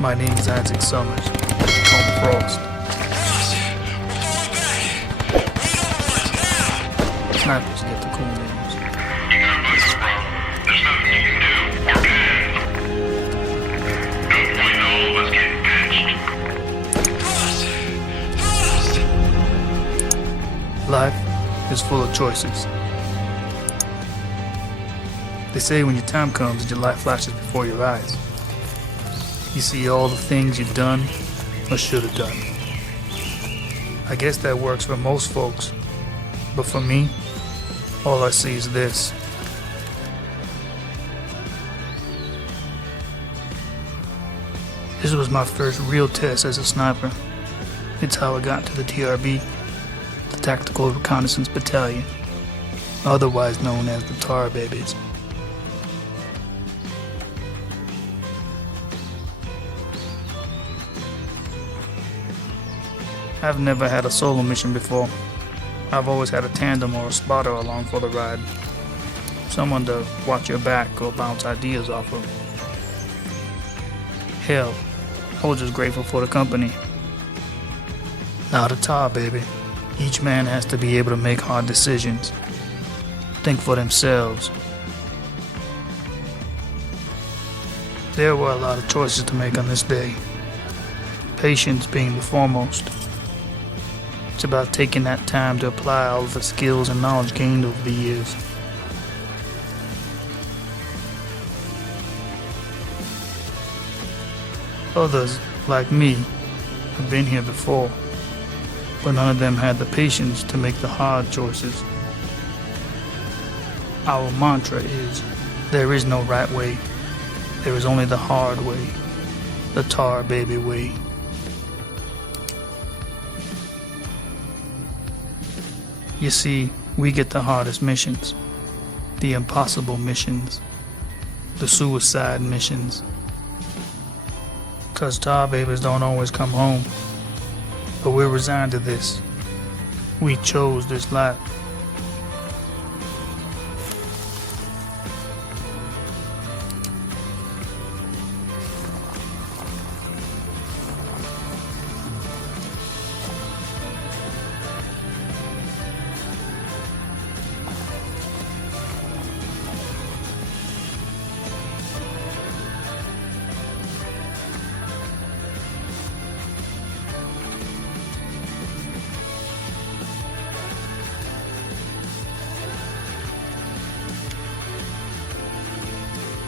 My name is Isaac Summers. Call me Frost. Snipers get the cool names. You got a bugger, bro. There's nothing you can do or can. No point in all of us getting pinched. Life is full of choices. They say when your time comes, your life flashes before your eyes. You see all the things you've done or should have done. I guess that works for most folks, but for me, all I see is this. This was my first real test as a sniper. It's how I got to the TRB, the Tactical Reconnaissance Battalion, otherwise known as the Tar Babies. I've never had a solo mission before. I've always had a tandem or a spotter along for the ride. Someone to watch your back or bounce ideas off of. Hell, I was just grateful for the company. Now the Tar, baby. Each man has to be able to make hard decisions. Think for themselves. There were a lot of choices to make on this day. Patience being the foremost. It's about taking that time to apply all of the skills and knowledge gained over the years. Others, like me, have been here before, but none of them had the patience to make the hard choices. Our mantra is, there is no right way, there is only the hard way, the Tar Baby way. You see, we get the hardest missions, the impossible missions, the suicide missions. 'Cause Tar Babies don't always come home, but we're resigned to this. We chose this life.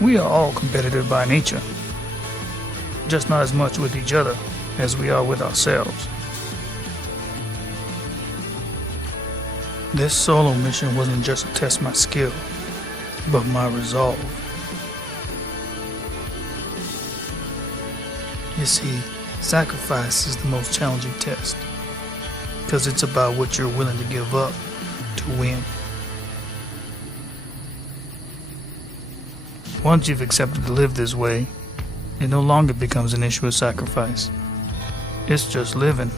We are all competitive by nature, just not as much with each other as we are with ourselves. This solo mission wasn't just to test my skill, but my resolve. You see, sacrifice is the most challenging test, because it's about what you're willing to give up to win. Once you've accepted to live this way, it no longer becomes an issue of sacrifice. It's just living.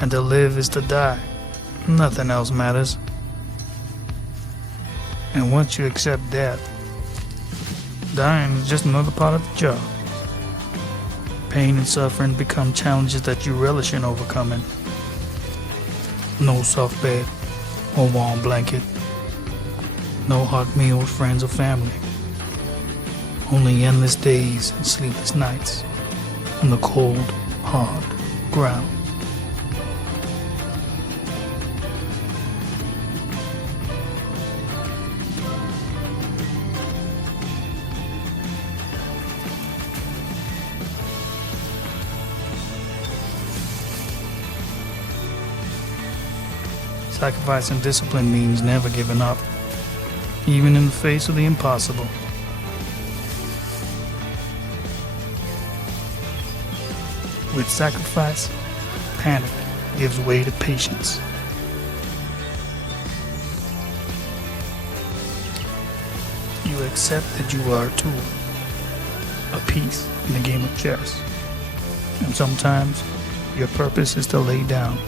And to live is to die. Nothing else matters. And once you accept death, dying is just another part of the job. Pain and suffering become challenges that you relish in overcoming. No soft bed or warm blanket. No hot meal with friends or family. Only endless days and sleepless nights on the cold, hard ground. Sacrifice and discipline means never giving up, even in the face of the impossible. With sacrifice, panic gives way to patience. You accept that you are a tool, a piece in the game of chess. And sometimes your purpose is to lay down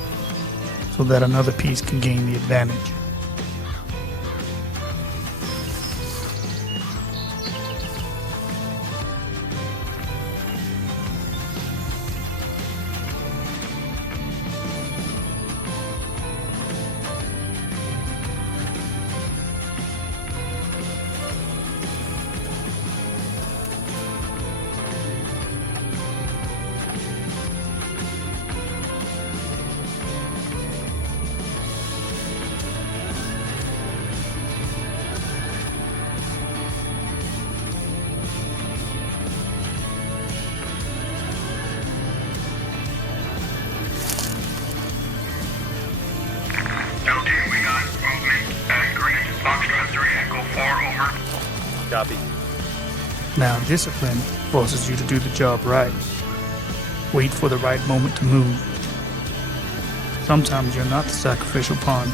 so that another piece can gain the advantage. LT, we got movement at Green. Foxtrot 3, Echo 4, over. Copy. Now, discipline forces you to do the job right. Wait for the right moment to move. Sometimes you're not the sacrificial pawn.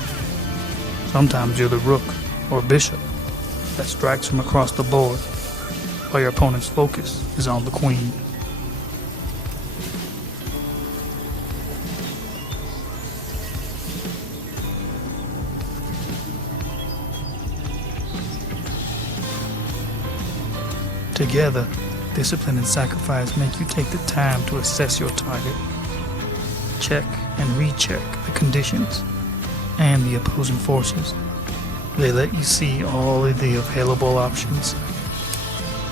Sometimes you're the rook or bishop that strikes from across the board while your opponent's focus is on the queen. Together, discipline and sacrifice make you take the time to assess your target, check and recheck the conditions and the opposing forces. They let you see all of the available options.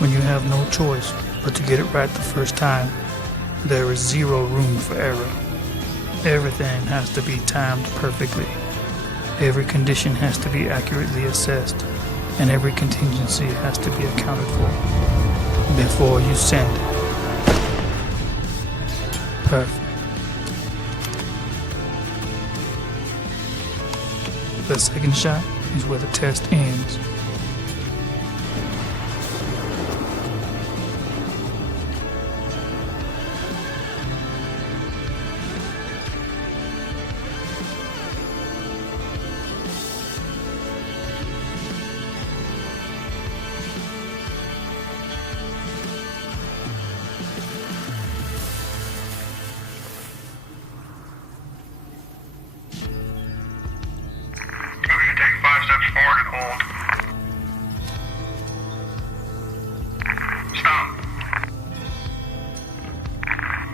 When you have no choice but to get it right the first time, there is zero room for error. Everything has to be timed perfectly. Every condition has to be accurately assessed, and every contingency has to be accounted for before you send it. Perfect. The second shot is where the test ends. You're going to take 5 steps forward and hold. Stop.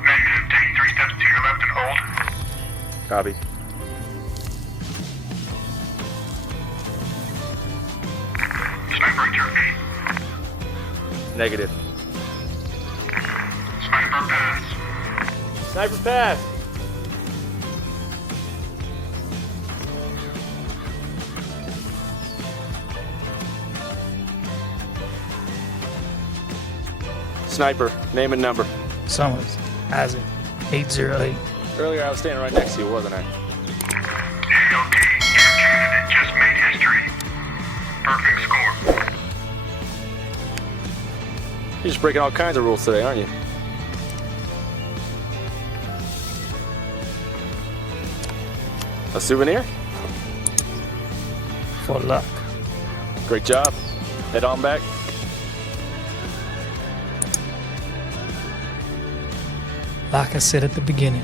Negative. Take 3 steps to your left and hold. Copy. Sniper at your feet. Negative. Sniper pass. Sniper pass. Sniper, name and number. Summers, Isaac, 808. Earlier I was standing right next to you, wasn't I? ALT, your candidate just made history. Perfect score. You're just breaking all kinds of rules today, aren't you? A souvenir? For luck. Great job. Head on back. Like I said at the beginning,